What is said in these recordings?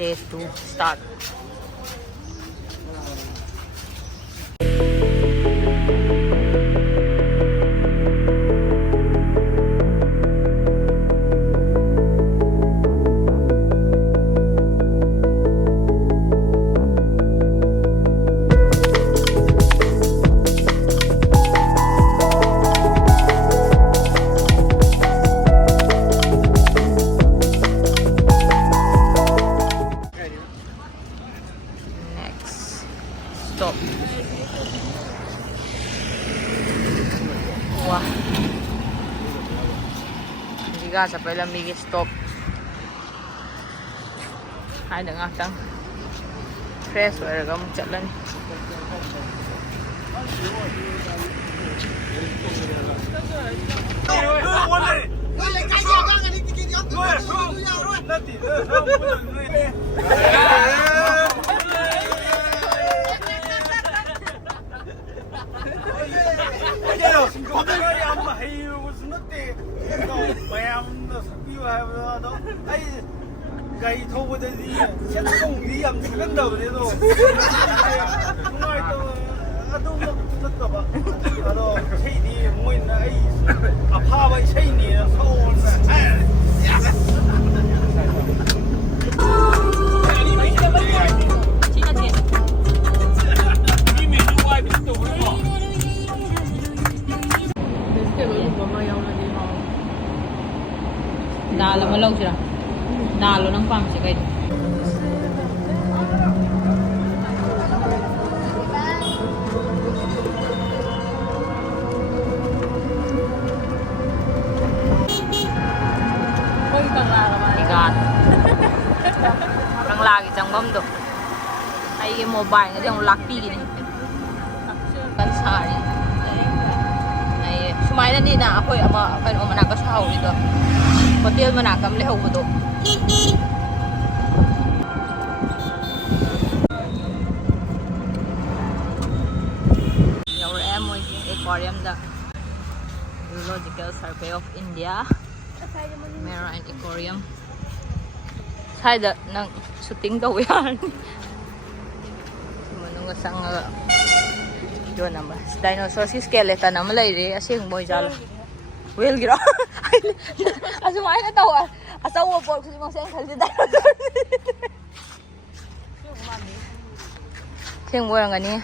day 2 start. Stop. Wah. Diga sa palamig stop. Hai da ngatang. Fresh air ga muk chatlan. Dalo mo lang sila. Dalo ng pam siya kayo. Ikan. Ang lagi siyang bamdo. Ay mobile nga diyang lakpi gini. Kansari. Ay sumay na din na ako ama kan o manakasaw dito. Hotel manakam lehaw mo to. Your Moibung aquarium da Zoological Survey of India. Marine aquarium. Sada nang shooting daw yan. Manung sang doon naman. Dinosaur si skeleton na malay rin. Asing mo jalo. Well, gira. Asumay na tawa. Asawa po kasi mga siyang salita. Siyang mo lang gani.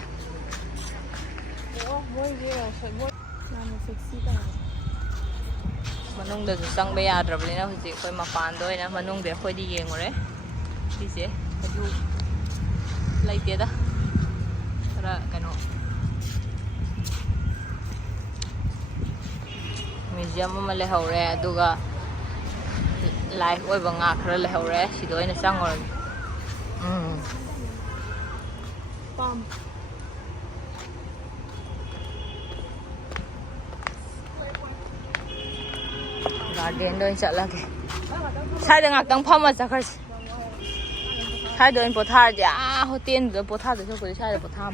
Manung da sang baya drabli na husi koy mapando na manung de koy di yengore. Dise. Adu like dia da. Para kano museum ma lehore aduga live oi ba nga khara lehore sidoi na sangor pam garden doi chat lage sai da ngak tang phama chakhar sai doi pothar ja hotel ga pothar da ko sai da pothar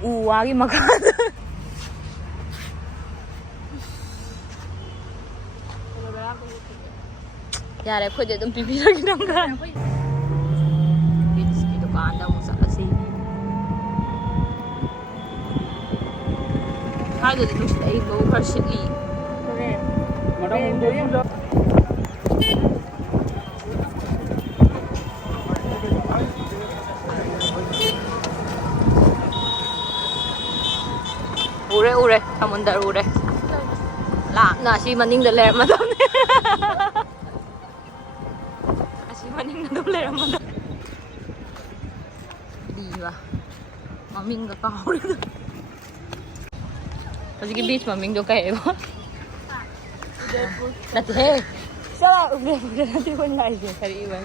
u wa gi makan यार खुद तुम PP लगी रहूंगा इसकी दुकान दा मुसा से हां जो तुम से एक लोग कर शिली उरे उरे समुंदर उरे ला ना सी मनिंग द लेर मदम Diba? Maming ka kahuli doon. Kasi beach maming doon kayo ba? Dati hey! Sala! Ubre natin kung nais yun. Kariwan.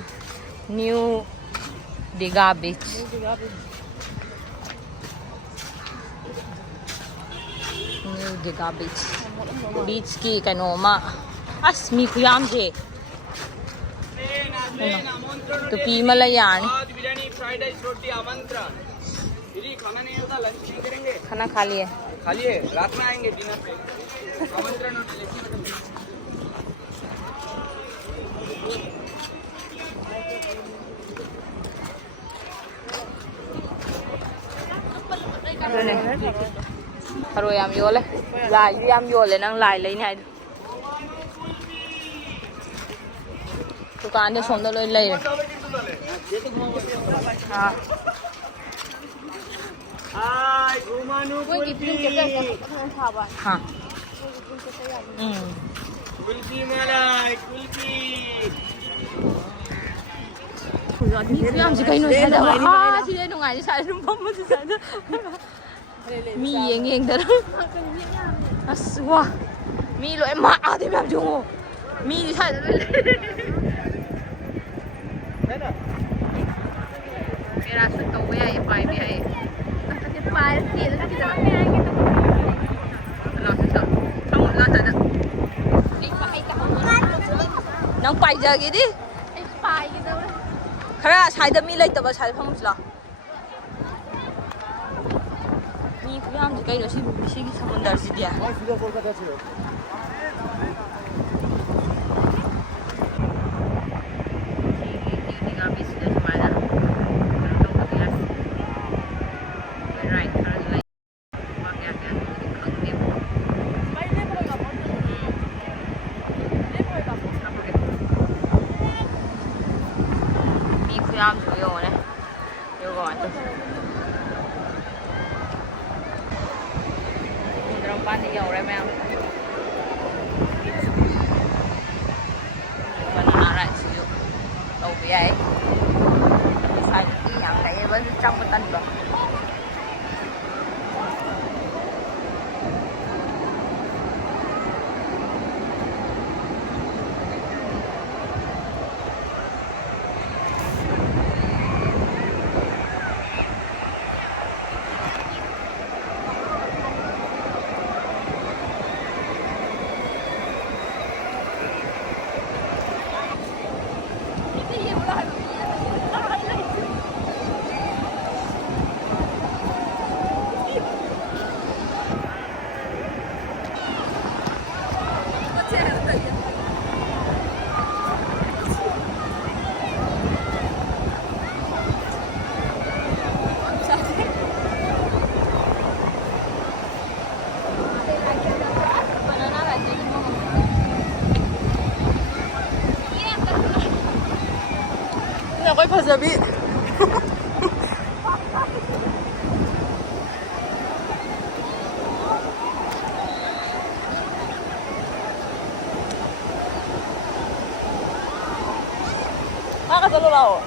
New DIGHA Beach. New DIGHA Beach. Beach ki kanoma. As mi kuyam je. तो P मलयान खाना खा लिए रात में आएंगे dinner पे आमंत्रण Tharo yam yolle. Lai yam yolle nang lai lấy này. दुकान ने सोंदो लोई ले हाँ हाँ कुल्फी मलाई कुल्फी हम जी कहीं नहीं था हाँ जी ये नुंगाई सारे रुपम मुझे सारे मी ये इंदर असवा मी लो एम आधे में आप जो मी सारे मेरा सुतो हुआ ये पाई भी है ये पाई ये लगा किधर ना तो हम ना तो नंग पाई जाएगी दी पाई किधर खरा शायद मी लाइट तब शायद हम चला मी कुछ हम कहीं रोशी बिशी की समुद्र से दिया Yam 조용해. 요거 완전. 그럼 빨리 오래면. Mình ở lại sử dụng đầu bia ấy. Xài cái nhãn này vẫn trong cái tân rồi. Quay phật giờ bị cái gì đâu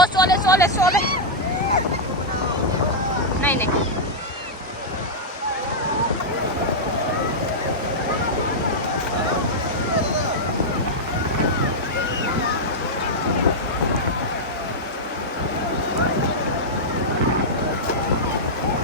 Oh, sole.